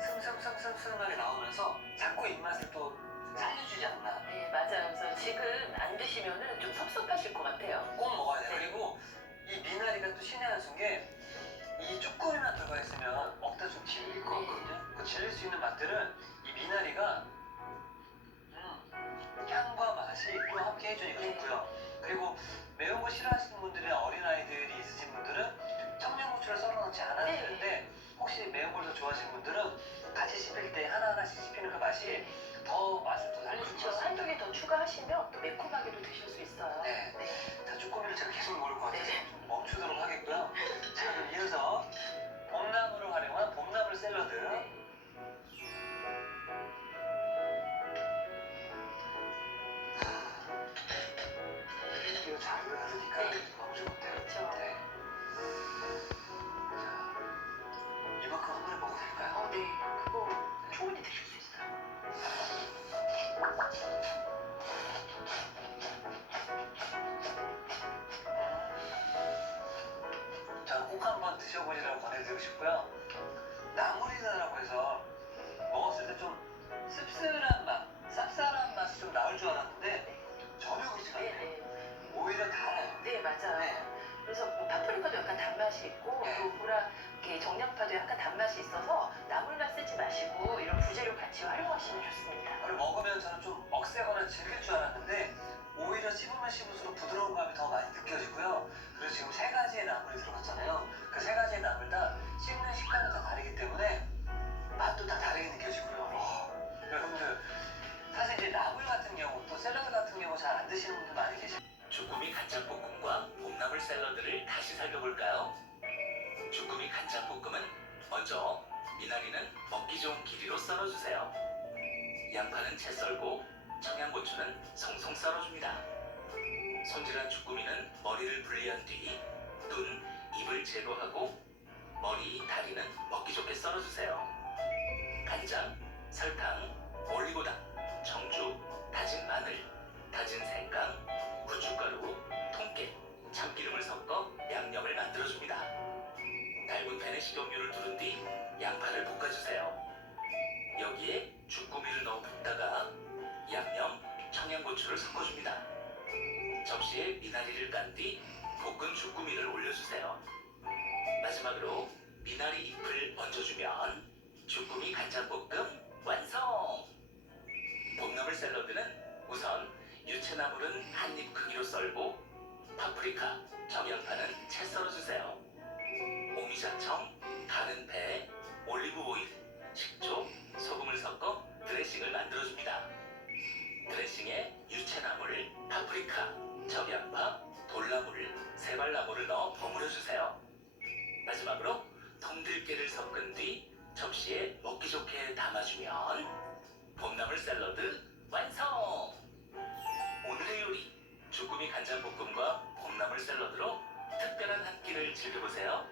슴슴슴슴슴하게 나오면서 자꾸 입맛을 또 살려주지 않나. 네, 맞아요. 그래서 지금 안 드시면은 좀 섭섭하실 것 같아요. 꼭 먹어야 돼. 네. 그리고 이 미나리가 또 신의 한 수인 게이 쭈꾸미만 들어가 있으면 먹다 좀 질릴 것 같거든요. 그 질릴 수 있는 맛들은 이 미나리가 음, 향과 맛이 또 함께 해주니까 네. 좋고요. 그리고 매운 거 싫어하시는 분들이나 어린아이들이 있으신 분들은 청양고추를 썰어 넣지 않아도 네. 되는데 혹시 매운 걸 더 좋아하시는 분들은 씹힐 때 하나하나씩 씹히는 그 맛이 더 맛을 더것 그렇죠. 같습니다. 한두 개 더 추가하시면 또 매콤하게도 드실 수 있어요. 네. 자, 쭈꾸미를 제가 계속 먹을 것 같아서 네. 좀 멈추도록 하겠고요. 자, 그럼 이어서 봄나물을 활용한 봄나물 샐러드. 이거 잘 흐르니까 네. 너무 좋은데요. 그렇죠. 네. 자, 이만큼 한 번에 먹어도 될까요? 어, 네. 충분히 드실 수 있어요. 저는 꼭 한번 드셔보시라고 권해드리고 싶고요. 나물이다라고 해서 먹었을 때 좀 씁쓸한 맛, 쌉쌀한 맛이 좀 나올 줄 알았는데 전혀 그렇지가 네, 않아요. 네. 오히려 달아요. 네, 맞아요. 네. 그래서 뭐 파프리카도 약간 단맛이 있고 네. 또 보라 이렇게 정량파도 약간 단맛이 있어서 나물만 쓰지 마시고 이런 부재료 같이 활용하시면 좋습니다. 그걸 먹으면서는 좀 억세거나 질길 줄 알았는데 오히려 씹으면 씹을수록 부드러운 감이 더 많이 느껴지고요. 그리고 지금 세 가지의 나물이 들어갔잖아요. 그 세 가지의 나물 다 씹는 식감이 다 다르기 때문에 맛도 다 다르게 느껴지고요. 어, 여러분들 사실 이제 나물 같은 경우 또 샐러드 같은 경우 잘 안 드시는 분들 많이 계시고 주꾸미 간장볶음 샐러드를 다시 살펴볼까요? 주꾸미 간장 볶음은 먼저 미나리는 먹기 좋은 길이로 썰어주세요. 양파는 채 썰고 청양고추는 송송 썰어줍니다. 손질한 주꾸미는 머리를 분리한 뒤 눈, 입을 제거하고 머리, 다리는 먹기 좋게 썰어주세요. 간장, 설탕, 올리고당, 청주, 다진 마늘, 다진 생강, 고춧가루, 양파를 볶아주세요. 여기에 주꾸미를 넣어 볶다가 양념, 청양고추를 섞어줍니다. 접시에 미나리를 깐 뒤 볶은 주꾸미를 올려주세요. 마지막으로 미나리 잎을 얹어주면 주꾸미 간장볶음 완성! 봄나물 샐러드는 우선 유채나물은 한 입 크기로 썰고 파프리카, 정양파는 채 썰어주세요. 도토미 간장볶음과 봄나물 샐러드로 특별한 한 끼를 즐겨보세요.